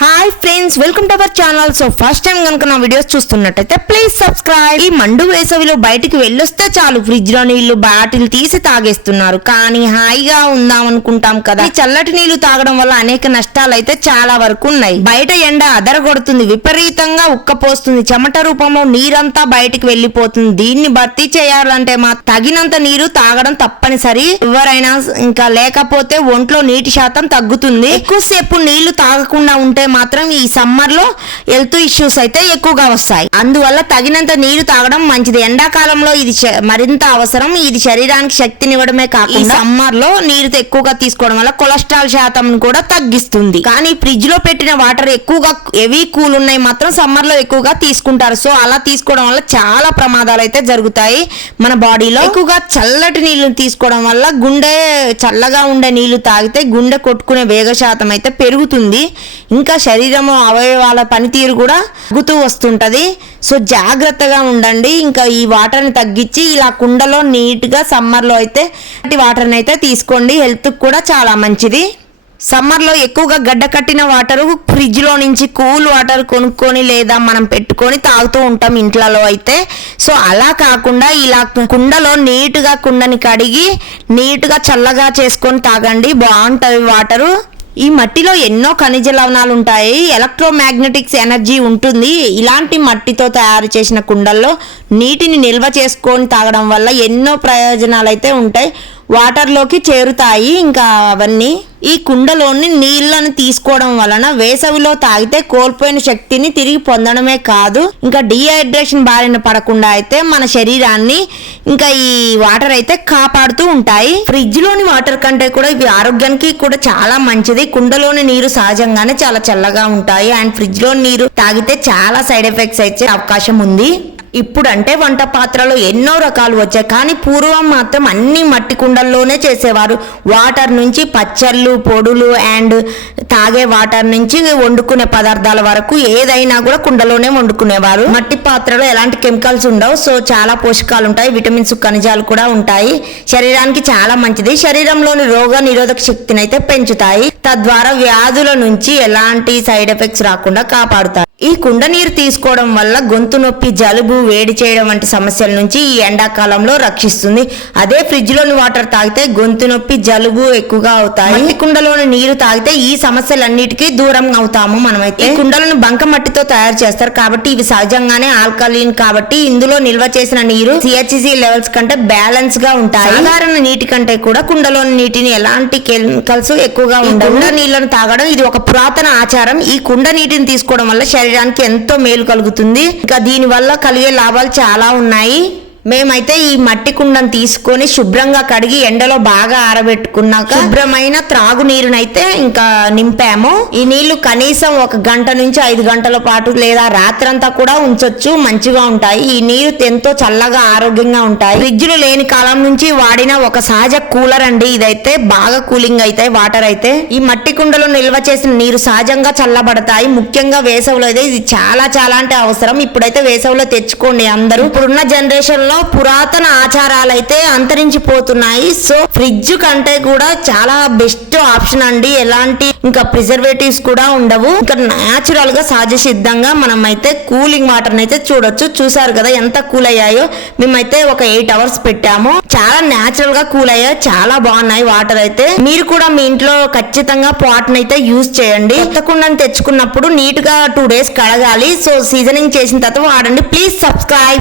Hi friends, welcome to our channel. So first time కనుక నా videos చూస్తున్నట్టయితే please subscribe. ఈ మండు వేసవిలో బయటికి వెళ్ళొస్తే చాలు ఫ్రిడ్జ్ లో నీళ్లు బాటిల్ తీసి తాగేస్తున్నారు. కానీ హాయిగా ఉందాం అనుకుంటాం కదా, ఈ చల్లటి నీళ్లు తాగడం వల్ల అనేక నష్టాలు అయితే చాలా వరకు ఉన్నాయి. బయట ఎండ అదరగొడుతుంది, విపరీతంగా ఉక్కపోస్తుంది, చెమట రూపంలో నీరంతా బయటికి వెళ్ళిపోతుంది. దీన్ని భర్తీ చేయాలంటే తగినంత నీరు తాగడం తప్పనిసరి. ఎవరైనా ఇంకా లేకపోతే ఒంట్లో నీటి శాతం తగ్గుతుంది. ఎక్కువసేపు నీళ్లు తాగకుండా ఉంటే మాత్రం ఈ సమ్మర్ లో హెల్త్ ఇష్యూస్ అయితే ఎక్కువగా వస్తాయి. అందువల్ల తగినంత నీరు తాగడం మంచిది. ఎండాకాలంలో ఇది మరింత అవసరం. ఇది శరీరానికి శక్తినివ్వడమే కాకుండా ఈ సమ్మర్ లో నీరు ఎక్కువగా తీసుకోవడం వల్ల కొలెస్ట్రాల్ శాతం కూడా తగ్గిస్తుంది. కానీ ఫ్రిడ్జ్ లో పెట్టిన వాటర్ ఎక్కువగా హెవీ కూల్ ఉన్నాయి మాత్రం సమ్మర్ లో ఎక్కువగా తీసుకుంటారు. సో అలా తీసుకోవడం వల్ల చాలా ప్రమాదాలు అయితే జరుగుతాయి మన బాడీలో. ఎక్కువగా చల్లటి నీళ్లు తీసుకోవడం వల్ల గుండె చల్లగా ఉండే నీళ్లు తాగితే గుండె కొట్టుకునే వేగ శాతం అయితే పెరుగుతుంది. ఇంకా శరీరము అవయవాల పనితీరు కూడా తగ్గుతూ వస్తుంటది. సో జాగ్రత్తగా ఉండండి. ఇంకా ఈ వాటర్ని తగ్గించి ఇలా కుండలో నీట్గా సమ్మర్లో అయితే వాటర్ని అయితే తీసుకోండి. హెల్త్ కూడా చాలా మంచిది. సమ్మర్లో ఎక్కువగా గడ్డ కట్టిన వాటర్ ఫ్రిడ్జ్ లో నుంచి కూల్ వాటర్ కొనుక్కొని లేదా మనం పెట్టుకొని తాగుతూ ఉంటాం ఇంట్లో అయితే. సో అలా కాకుండా ఇలా కుండలో నీట్గా కుండని కడిగి నీట్గా చల్లగా చేసుకొని తాగండి, బాగుంటది వాటరు. ఈ మట్టిలో ఎన్నో ఖనిజ లవణాలు ఉంటాయి, ఎలక్ట్రోమాగ్నెటిక్స్ ఎనర్జీ ఉంటుంది. ఇలాంటి మట్టితో తయారు చేసిన కుండల్లో నీటిని నిల్వ చేసుకొని తాగడం వల్ల ఎన్నో ప్రయోజనాలు అయితే ఉంటాయి, వాటర్లోకి చేరుతాయి. ఇంకా అవన్నీ ఈ కుండలోని నీళ్లను తీసుకోవడం వలన వేసవిలో తాగితే కోల్పోయిన శక్తిని తిరిగి పొందడమే కాదు, ఇంకా డీహైడ్రేషన్ బారిన పడకుండా అయితే మన శరీరాన్ని ఇంకా ఈ వాటర్ అయితే కాపాడుతూ ఉంటాయి. ఫ్రిడ్జ్ లోని వాటర్ కంటే కూడా ఇవి ఆరోగ్యానికి కూడా చాలా మంచిది. కుండలోని నీరు సహజంగానే చాలా చల్లగా ఉంటాయి అండ్ ఫ్రిడ్జ్ లోని నీరు తాగితే చాలా సైడ్ ఎఫెక్ట్స్ అయితే అవకాశం ఉంది. ఇప్పుడు అంటే వంట పాత్రలో ఎన్నో రకాలు వచ్చాయి, కానీ పూర్వం మాత్రం అన్ని మట్టి కుండల్లోనే చేసేవారు. వాటర్ నుంచి పచ్చళ్ళు, పొడులు అండ్ తాగే వాటర్ నుంచి వండుకునే పదార్థాల వరకు ఏదైనా కూడా కుండలోనే వండుకునేవారు. మట్టి పాత్రలో ఎలాంటి కెమికల్స్ ఉండవు. సో చాలా పోషకాలు ఉంటాయి, విటమిన్స్, ఖనిజాలు కూడా ఉంటాయి. శరీరానికి చాలా మంచిది. శరీరంలోని రోగ నిరోధక శక్తిని అయితే పెంచుతాయి, తద్వారా వ్యాధుల నుంచి ఎలాంటి సైడ్ ఎఫెక్ట్స్ రాకుండా కాపాడుతాయి. ఈ కుండ నీరు తీసుకోవడం వల్ల గొంతు నొప్పి, జలుబు, వేడి చేయడం వంటి సమస్యల నుంచి ఈ ఎండాకాలంలో రక్షిస్తుంది. అదే ఫ్రిడ్జ్ లోని వాటర్ తాగితే గొంతు నొప్పి, జలుబు ఎక్కువగా అవుతాయి. మట్టి కుండలోని నీరు తాగితే ఈ సమస్యలన్నిటికీ దూరం అవుతాము మనమైతే. ఈ కుండలను బంక మట్టితో తయారు చేస్తారు కాబట్టి ఇవి సహజంగానే ఆల్కలీన్ కాబట్టి ఇందులో నిల్వ చేసిన నీరు సిహెచ్సి లెవెల్స్ కంటే బ్యాలెన్స్ గా ఉంటాయి. సాధారణ నీటి కంటే కూడా కుండలోని నీటిని ఎలాంటి కెమికల్స్ ఎక్కువగా ఉండవు. కుండ నీళ్లను తాగడం ఇది ఒక పురాతన ఆచారం. ఈ కుండ నీటిని తీసుకోవడం వల్ల శరీరానికి ఎంతో మేలు కలుగుతుంది. ఇంకా దీని వల్ల కలిగే లాభాలు చాలా ఉన్నాయి. మేమైతే ఈ మట్టి కుండను తీసుకొని శుభ్రంగా కడిగి ఎండలో బాగా ఆరబెట్టుకున్నాక శుభ్రమైన త్రాగు నీరునైతే ఇంకా నింపాము. ఈ నీళ్లు కనీసం 1 గంట నుంచి 5 గంటల పాటు లేదా రాత్రంతా కూడా ఉంచొచ్చు, మంచిగా ఉంటాయి. ఈ నీరు ఎంతో చల్లగా ఆరోగ్యంగా ఉంటాయి. ఫ్రిడ్జ్లు లేని కాలం నుంచి వాడిన ఒక సహజ కూలర్ అండి ఇదైతే. బాగా కూలింగ్ అవుతాయి వాటర్ అయితే. ఈ మట్టి కుండలో నిల్వ చేసిన నీరు సహజంగా చల్లబడతాయి. ముఖ్యంగా వేసవిలో అయితే ఇది చాలా చాలా అంటే అవసరం. ఇప్పుడైతే వేసవిలో తెచ్చుకోండి అందరూ. ఇప్పుడున్న జనరేషన్ లో పురాతన ఆచారాలు అయితే అంతరించిపోతున్నాయి. సో ఫ్రిడ్జ్ కంటే కూడా చాలా బెస్ట్ ఆప్షన్ అండి. ఎలాంటి ఇంకా ప్రిజర్వేటివ్స్ కూడా ఉండవు. ఇంకా న్యాచురల్ గా సహజ సిద్ధంగా మనం అయితే కూలింగ్ వాటర్ అయితే చూడొచ్చు. చూసారు కదా ఎంత కూల్ అయ్యాయో. మేమైతే ఒక 8 అవర్స్ పెట్టాము, చాలా న్యాచురల్ గా కూల్ అయ్యాయి, చాలా బాగున్నాయి వాటర్ అయితే. మీరు కూడా మీ ఇంట్లో ఖచ్చితంగా పాట్ అయితే యూజ్ చేయండి. కొత్త కుండను తెచ్చుకున్నప్పుడు నీట్ గా 2 days కడగాలి. సో సీజనింగ్ చేసిన తర్వాత వాడండి. Please subscribe.